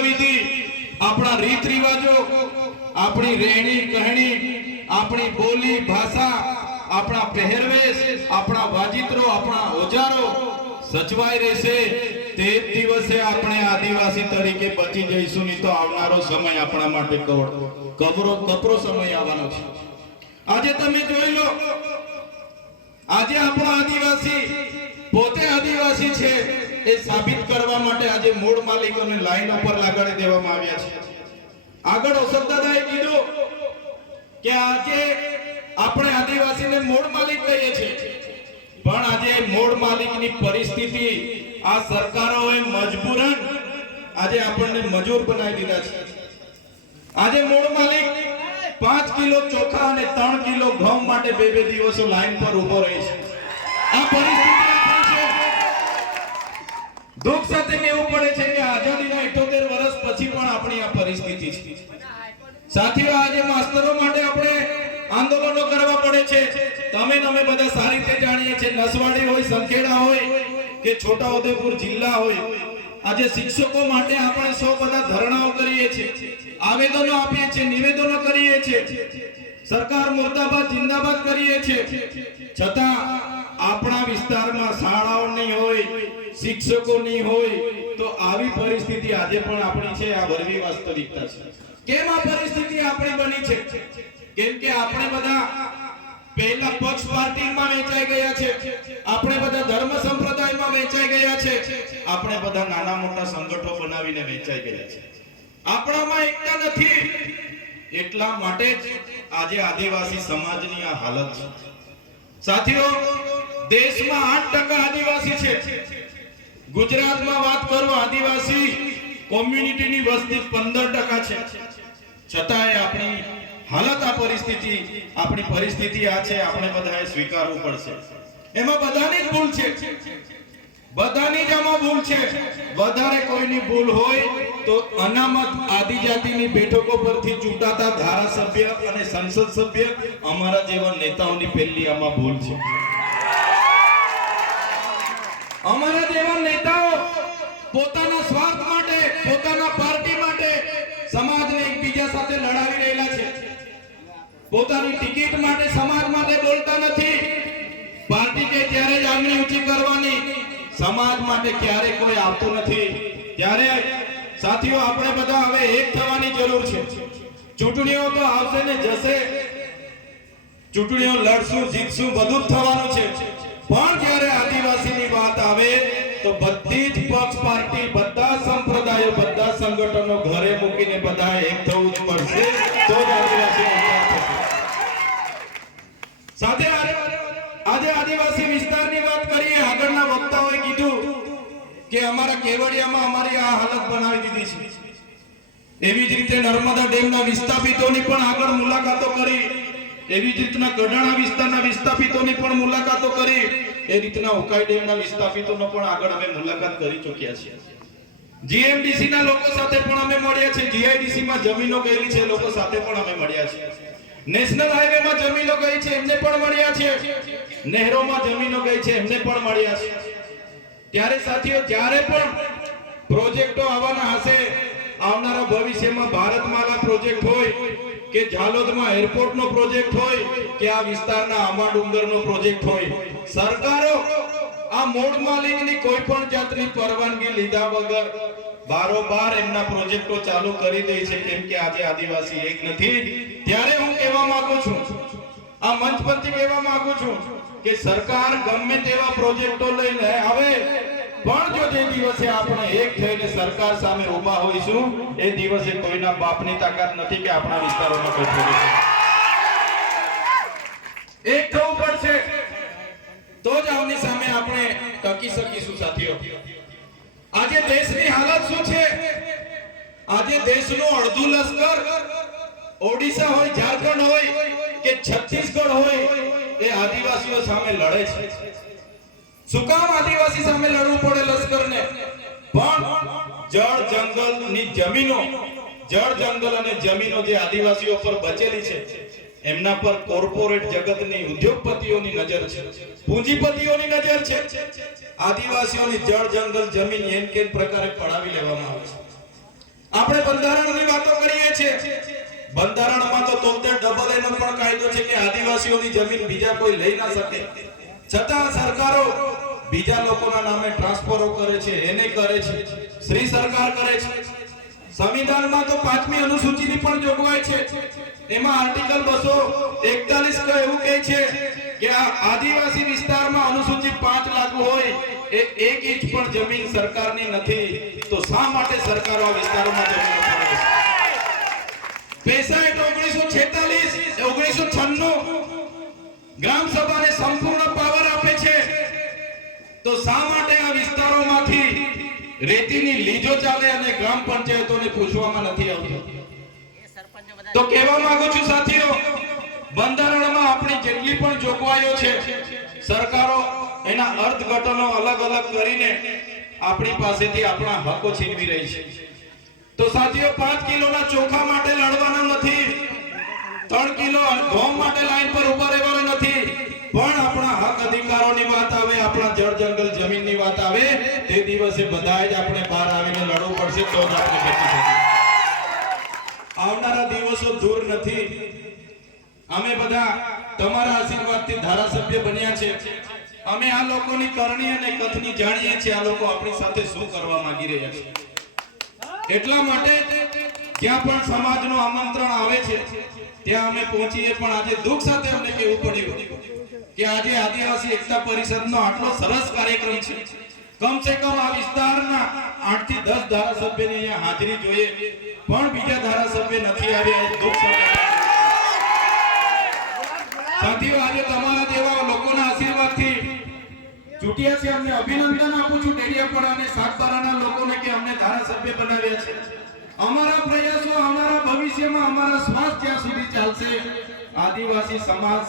પૂજા વિધિ, આપણા રીત રિવાજો, આપણી રહેણી કહેણી, આપણી બોલી ભાષા, આપણા પહેરવેશ, આપણા વાજિત્રો, આપણા ઓજારો સચવાઈ રહેશે તે દિવસે આપણે આદિવાસી તરીકે બચી જઈશું. નહીં તો આવનારો સમય આપણા માટે કપરો સમય આવવાનો છે. આજે તમે જોઈ લો, આજે આપણો આદિવાસી પોતે આદિવાસી છે એ સાબિત કરવા માટે આજે મૂળ માલિકોને લાઈન ઉપર લગાડી દેવામાં આવ્યા છે. આગળ ઓસફદાદાએ કીધું કે આજે આપણે આદિવાસીને મૂળ માલિક કહીએ છીએ, પણ આજે મૂળ માલિકની પરિસ્થિતિ આ સરકારોએ મજબૂરન આજે આપણને મજૂર બનાવી દીધા છે. આજે મૂળ માલિક 5 કિલો ચોખા અને 3 કિલો ઘઉં માટે 2 દિવસો લાઈન પર ઉભો રહે છે. આ પરિસ્થિતિ આપણી છે. દુઃખ સાથે કહેવું પડે છે કે આઝાદીના 78 વર્ષ પછી પણ આપણી આ પરિસ્થિતિ છે. સાથીઓ, આજે માસ્તરો માટે આપણે આંદોલનો કરવા પડે છે. તમે બધા સારી રીતે જાણીએ છીએ, નસવાડી હોય, સંખેડા હોય કે છોટાઉદેપુર જિલ્લા હોય, આજે શિક્ષકો માટે આપણે સૌ બધા ધરણાઓ કરીએ છીએ, આવેદનો આપીએ છીએ, નિવેદનો કરીએ છીએ, સરકાર મુર્દાબાદ જિંદાબાદ કરીએ છીએ, છતાં આપણા વિસ્તારમાં શાળાઓ નહીં હોય, શિક્ષકો નહીં હોય તો આવી પરિસ્થિતિ આજે પણ આપણી છે. આ વરવી વાસ્તવિકતા છે. કેમ આ પરિસ્થિતિ આપણી બની છે? કેમ કે આપણે બધા પહેલા પક્ષ પાર્ટીમાં વેચાઈ ગયા છે, આપણે બધા ધર્મ સંપ્રદાયમાં વેચાઈ ગયા છે, આપણે બધા નાના મોટા સંગઠનો બનાવીને વેચાઈ ગયા છે. આપણામાં એકતા નથી. એટલા માટે જ આજે આદિવાસી સમાજની આ હાલત છે. સાથીઓ, દેશમાં 8% આદિવાસી છે. ગુજરાતમાં વાત કરું, આદિવાસી કોમ્યુનિટીની વસ્તી 15% છે. છતાંય આપણી હાલત આ પરિસ્થિતિ, આપણી પરિસ્થિતિ આ છે. આપણે બધાએ સ્વીકારવું પડશે. એમાં બધાની જ ભૂલ છે, બધાની જ આમાં ભૂલ છે. વધારે કોઈની ભૂલ હોય તો અનામત આદિજાતિની બેઠકો પરથી ચૂંટાતા ધારાસભ્ય અને સંસદ સભ્ય અમારા જેવા નેતાઓની પહેલી આમાં ભૂલ છે. અમારા જેવા નેતાઓ પોતાના સ્વાર્થ માટે, પોતાના પાર્ટી માટે સમાજને એકબીજા સાથે લડાવી રહેલા છે. પોતાની ટિકિટ માટે, સમાજ માટે બોલતા નથી. પાર્ટી કે ત્યારે જ આંગળી ઊંચી કરવાની, સમાજ માટે ક્યારે કોઈ આવતું નથી. ત્યારે સાથીઓ, આપણે બધા હવે એક થવાની જરૂર છે. ચૂંટણીઓ તો આવશે ને જશે, ચૂંટણીઓ લડશું, જીતશું, બધું જ થવાનું છે. પણ જ્યારે આદિવાસીની વાત આવે તો બધી જ પક્ષ પાર્ટી, બધા સંપ્રદાયો, બધા સંગઠનો ઘરે મૂકીને બધા એક થવું જ પડશે, તો જ આદિવાસી સાથે. આજે આદિવાસી વિસ્તારની વાત કરીએ. આગળના વક્તાઓએ કીધું કે અમારા કેવડિયામાં અમારી આ હાલત બનાવી દીધી છે. એવી જ રીતે નર્મદા ડેમના વિસ્થાપિતોની પણ આગળ મુલાકાતો કરી, એવી જ રીતના કડાણા વિસ્તારના વિસ્થાપિતોની પણ મુલાકાતો કરી, એ રીતના ઉકાઈ ડેમના વિસ્થાપિતોનો પણ આગળ અમે મુલાકાત કરી ચૂક્યા છીએ. જીએમડીસી ના લોકો સાથે પણ અમે મળ્યા છે, જીઆઈડીસી માં જમીનો ગયેલી છે લોકો સાથે પણ અમે મળ્યા છે, નેશનલ હાઈવે માં જમીનો ગઈ છે એમને પણ મળ્યા છે, નહેરોમાં જમીનો ગઈ છે એમને પણ મળ્યા છે. ત્યારે સાથીઓ, જ્યારે પણ પ્રોજેક્ટો આવવાના હશે, આવનારા ભવિષ્યમાં ભારતમાલા પ્રોજેક્ટ હોય કે ઝાલોદમાં એરપોર્ટનો પ્રોજેક્ટ હોય કે આ વિસ્તારના આંબા ડુંગરનો પ્રોજેક્ટ હોય, સરકારો આ મૂળ માલિકની કોઈ પણ જાતની પરવાનગી લીધા વગર બારોબાર એમના પ્રોજેક્ટો ચાલુ કરી દે છે. કેમ કે આજે આદિવાસી એક નથી. ત્યારે હું કહેવા માંગુ છું, આ મંચ પરથી કહેવા માંગુ છું કે સરકાર ગમે તેવા પ્રોજેક્ટો લઈને આવે, પણ જો જે દિવસે આપણે એક થઈને સરકાર સામે ઊભા હોઈશું, એ દિવસે કોઈના બાપની તાકાત નથી કે આપણા વિસ્તારોમાં કોઈ પ્રોજેક્ટ. એક થવું પડશે, તો જ આમની સામે આપણે ટકી શકીશું. સાથીઓ, આજે દેશની હાલત શું છે? આજે દેશનું અડધું લશ્કર ઓડિશા હોય, ઝારખંડ હોય કે છત્તીસગઢ હોય, એ આદિવાસીઓ સામે લડે છે. શું કામ આદિવાસી સામે લડવું પડે લશ્કરને? પણ જળ જંગલની જમીનો, જળ જંગલ અને જમીનો જે આદિવાસીઓ પર બચેલી છે, એમના પર કોર્પોરેટ જગતની, ઉદ્યોગપતિઓની નજર છે, પૂંજીપતિઓની નજર છે. આદિવાસીઓની જળ જંગલ જમીન એમ કેમ પ્રકારે પડાવી લેવામાં આવે છે. આપણે બંધારણની વાતો કરીએ છીએ, બંધારણમાં તો 73 નો પણ કાયદો છે કે આદિવાસીઓની જમીન બીજા કોઈ લઈ ના શકે, છતાં સરકારો બીજા લોકોના નામે ટ્રાન્સફરો કરે છે, એને કરે છે, શ્રી સરકાર કરે છે. સંવિધાનમાં તો 5મી અનુસૂચિની પણ જોગવાઈ છે, એમાં આર્ટિકલ 241 એવું કહે છે કે આ આદિવાસી વિસ્તારમાં અનુસૂચિ 5 લાગુ હોય એ 1 ઇંચ પણ જમીન સરકારની નથી, તો શા માટે સરકારો આ વિસ્તારોમાં જમીન આપે છે? પૈસા એક્ટ 1946 1996 ગ્રામ સભાને સંપૂર્ણ પાવર આપે છે, તો શા માટે આ વિસ્તારોમાંથી રેતીની લીજો ચાલે અને ગ્રામ પંચાયતોને પૂછવામાં નથી આવતું? તો કહેવા માંગુ છું સાથીઓ, બંધારણમાં આપણી જેટલી પણ જોગવાઈઓ છે, સરકારો એના અર્થઘટનો અલગ અલગ કરીને આપણી પાસેથી આપણા હકો છીનવી રહી છે. તો સાથીઓ, 5 કિલોના ચોખા માટે લડવાના નથી, 3 કિલો ઘઉં માટે લાઈન પર ઉભા રહેવાના નથી, પણ આપણા હક અધિકારોની વાત આવે, આપણા જળ જંગલ જમીનની વાત આવે, તે દિવસે બધાએ જ આપણે બહાર આવીને લડવું પડશે, તો જ આપણે બચી શકીશું. આવનારા દિવસો દૂર નથી. અમે બધા તમારા આશીર્વાદથી ધારાસભ્ય બન્યા છે. અમે આ લોકોની કરણી અને કથની જાણીએ છીએ, આ લોકો આપણી સાથે શું કરવા માંગી રહ્યા છે. એટલા માટે જ્યાં પણ સમાજનું આમંત્રણ આવે છે ત્યાં અમે પહોંચીએ, પણ આજે દુઃખ સાથે અમને કહેવું પડ્યું કે આજે આદિવાસી એકતા પરિષદનો આટલો સરસ કાર્યક્રમ છે, કમ સે કમ આ વિસ્તારના 8 થી 10 ધારાસભ્યની અહીંયા હાજરી જોઈએ, પણ બીજા ધારાસભ્ય નથી આવ્યા. દુઃખ સાથે સાથીઓ, આજે તમારા જેવા લોકોના આશીર્વાદથી ચૂંટ્યા છે. અમને અભિનંદન આપું છું ડેડિયાપાડા અને સાગબારાના લોકોને કે અમને ધારાસભ્ય બનાવ્યા છે. અમારા પ્રયાસો આવનારા ભવિષ્યમાં, અમારા શ્વાસ જ્યાં સુધી ચાલશે, આદિવાસી સમાજ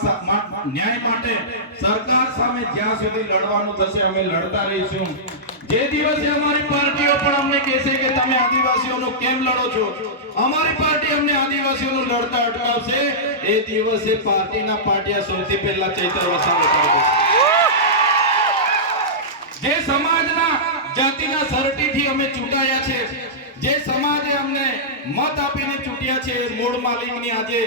ન્યાય માટે સરકાર સામે જ્યાં સુધી લડવાનું થશે અમે લડતા રહીશું. જે દિવસે અમારી પાર્ટીઓ પણ અમને કહેશે કે તમે આદિવાસીઓનો કેમ લડો છો, અમારી પાર્ટી અમને આદિવાસીઓનું લડતા અટકાવશે, એ દિવસે પાર્ટીના પાટિયા સૌથી પહેલા ચૈતર વસાવે કરશે. જે સમાજના જાતિના સરટીથી અમે ચૂંટાયા છે, જે સમાજે અમને મત આપીને ચૂંટ્યા છે, મૂળ માલિકની આજે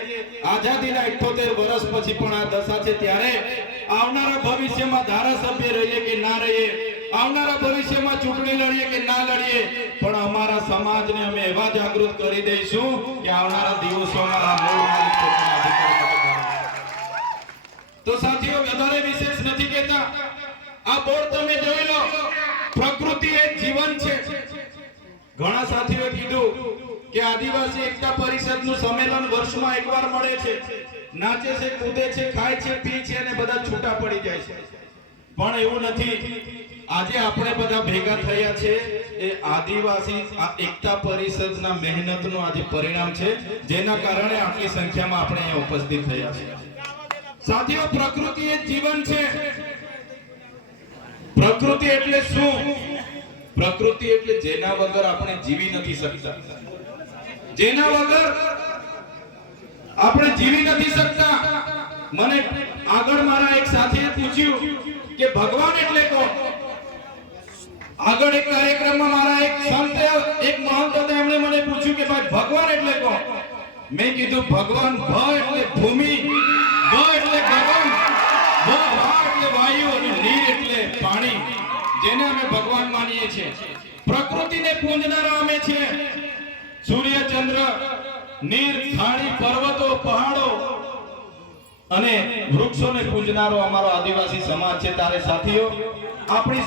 આઝાદીના 78 વર્ષ પછી પણ આ દશા છે, ત્યારે આવનારા ભવિષ્યમાં ધારાસભ્ય રહીએ કે ના રહીએ, આવનારા ભવિષ્યમાં ચૂંટણી લડીએ કે ના લડીએ, પણ અમારા સમાજને અમે એવા જાગૃત કરી દઈશું કે આવનારા દિવસોમાં આ મૂળ માલિક પોતાના અધિકાર માટે. તો સાથીઓ, વધારે વિશેષ નથી કહેતા. આ બોર્ડ તમે જોઈ લો, પ્રકૃતિ એ જીવન છે. ઘણા સાથીઓએ કીધું કે આદિવાસી એકતા પરિષદનું સંમેલન વર્ષમાં એકવાર મળે છે, નાચે છે, કૂદે છે, ખાય છે, પી છે અને બધા છૂટા પડી જાય છે, પણ એવું નથી. આજે આપણે બધા ભેગા થયા છે એ આદિવાસી એકતા પરિષદના મહેનતનું આજે પરિણામ છે, જેના કારણે આટલી સંખ્યામાં આપણે અહીંયા ઉપસ્થિત થયા છે. સાથીઓ, પ્રકૃતિ એ જીવન છે. પ્રકૃતિ એટલે શું? પ્રકૃતિ એટલે જેના વગર આપણે જીવી નથી શકતા, જેના વગર આપણે જીવી નથી શકતા. મને આગળ મારા એક સાથીએ પૂછ્યું કે ભગવાન એટલે કોણ? આગળ એક કાર્યક્રમમાં મારા એક સંત, એક મહંત હતા, એમણે મને પૂછ્યું કે ભાઈ ભગવાન એટલે કોણ? મેં કીધું ભગવાન ભ એટલે ભૂમિ, ગ એટલે ગગન, ભ એટલે વાયુ અને નીર એટલે પાણી, જેને અમે ભગવાન માનીએ છીએ. પ્રકૃતિને પૂજનારા અમે છીએ. સૂર્ય, ચંદ્ર, નીર, ખાડી, પર્વતો, પહાડો અને વૃક્ષોને પૂજનારો અમારો આદિવાસી સમાજ છે. તારે સાથીઓ, આપણી